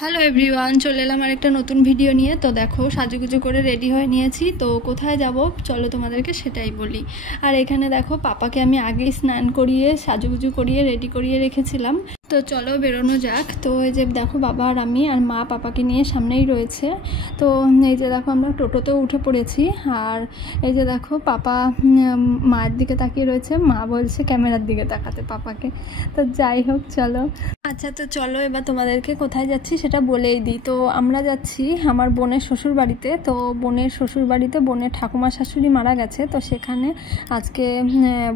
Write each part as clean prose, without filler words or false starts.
Hello everyone, চলে এলাম আর একটা নতুন ভিডিও নিয়ে। তো দেখো সাজুগুজু করে রেডি হয়ে নিয়েছি। তো কোথায় যাব চলো তোমাদেরকে সেটাই বলি। আর এখানে দেখো পাপাকে আমি আগেই স্নান করিয়ে সাজুগুজু করিয়ে রেডি করিয়ে রেখেছিলাম। তো চলো বেরোনো যাক। তো এই যে দেখো বাবা আর আমি আর মা পাপাকে নিয়ে সামনেই রয়েছে। তো এই যে দেখো আমরা টোটোতেও উঠে পড়েছি। আর এই যে দেখো পাপা মায়ের দিকে তাকিয়ে রয়েছে, মা বলছে ক্যামেরার দিকে তাকাতে পাপাকে। তো যাই হোক চলো। আচ্ছা তো চলো এবার তোমাদেরকে কোথায় যাচ্ছি সেটা বলেই দিই। তো আমরা যাচ্ছি আমার বোনের শ্বশুর বাড়িতে। তো বোনের শ্বশুর বাড়িতে বোনের ঠাকুমা শাশুড়ি মারা গেছে। তো সেখানে আজকে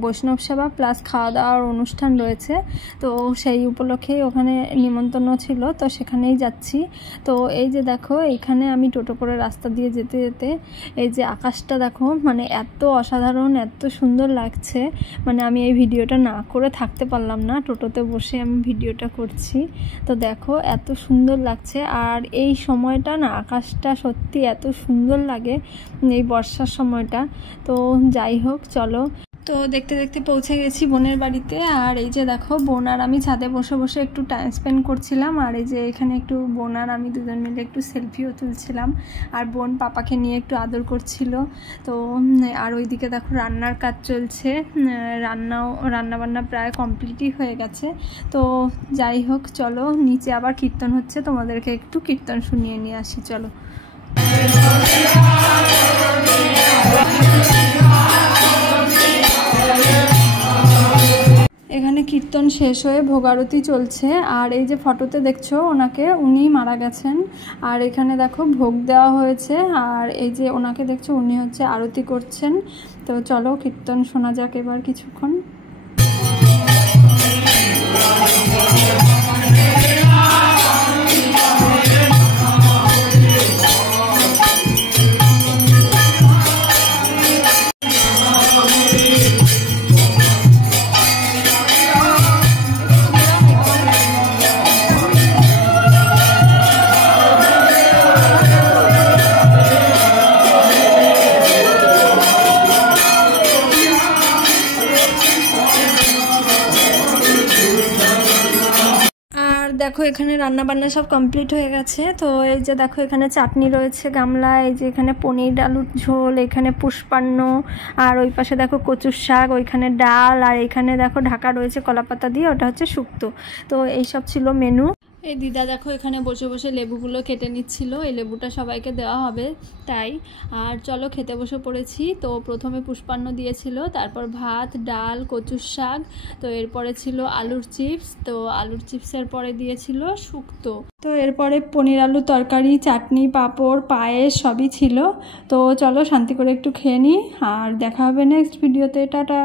বৈষ্ণব সেবা প্লাস খাওয়া দাওয়ার অনুষ্ঠান রয়েছে। তো সেই উপলক্ষে ওখানে নিমন্ত্রণ ছিল, তো সেখানেই যাচ্ছি। তো এই যে দেখো এইখানে আমি টোটো করে রাস্তা দিয়ে যেতে যেতে এই যে আকাশটা দেখো, মানে এত অসাধারণ এত সুন্দর লাগছে, মানে আমি এই ভিডিওটা না করে থাকতে পারলাম না। টোটোতে বসে আমি ভিডিওটা করছি। তো দেখো এত সুন্দর লাগছে। আর এই সময়টা না আকাশটা সত্যি এত সুন্দর লাগে, এই বর্ষার সময়টা। তো যাই হোক চলো। তো দেখতে দেখতে পৌঁছে গেছি বোনের বাড়িতে। আর এই যে দেখো বোন আর আমি ছাদে বসে বসে একটু টাইম স্পেন্ড করছিলাম। আর এই যে এখানে একটু বোন আর আমি দুজন মিলে একটু সেলফিও তুলছিলাম। আর বোন পাপাকে নিয়ে একটু আদর করছিল। তো আর ওইদিকে দেখো রান্নার কাজ চলছে। রান্নাবান্না প্রায় কমপ্লিটই হয়ে গেছে। তো যাই হোক চলো, নিচে আবার কীর্তন হচ্ছে, তোমাদেরকে একটু কীর্তন শুনিয়ে নিয়ে আসি চলো। এখানে কীর্তন শেষ হয়ে ভোগারতি চলছে। আর এই যে ফটোতে দেখছো ওনাকে, উনি মারা গেছেন। আর এখানে দেখো ভোগ দেওয়া হয়েছে। আর এই যে ওনাকে দেখছো উনি হচ্ছে আরতি করছেন। তো চলো কীর্তন শোনা যাক এবার কিছুক্ষণ। দেখো এখানে রান্না বান্না সব কমপ্লিট হয়ে গেছে। তো এই যে দেখো এখানে চাটনি রয়েছে গামলা, এই যে এখানে পনির আলুর ঝোল, এখানে পুষ্পান্ন, আর ওই পাশে দেখো কচুর শাক, ওইখানে ডাল, আর এখানে দেখো ঢাকা রয়েছে কলাপাতা দিয়ে, ওটা হচ্ছে শুক্তো। তো এইসব ছিল মেনু। এই দিদা দেখো এখানে বসে বসে লেবুগুলো কেটে নিচ্ছিল, এই লেবুটা সবাইকে দেওয়া হবে তাই। আর চলো খেতে বসে পড়েছি। তো প্রথমে পুষ্পান্ন দিয়েছিল, তারপর ভাত ডাল কচুর শাক, তো এরপরে ছিল আলুর চিপস, তো আলুর চিপসের পরে দিয়েছিল শুক্তো, তো এরপরে পনির আলু তরকারি চাটনি পাঁপড় পায়েস সবই ছিল। তো চলো শান্তি করে একটু খেয়ে নিই। আর দেখা হবে নেক্সট ভিডিওতে, টাটা।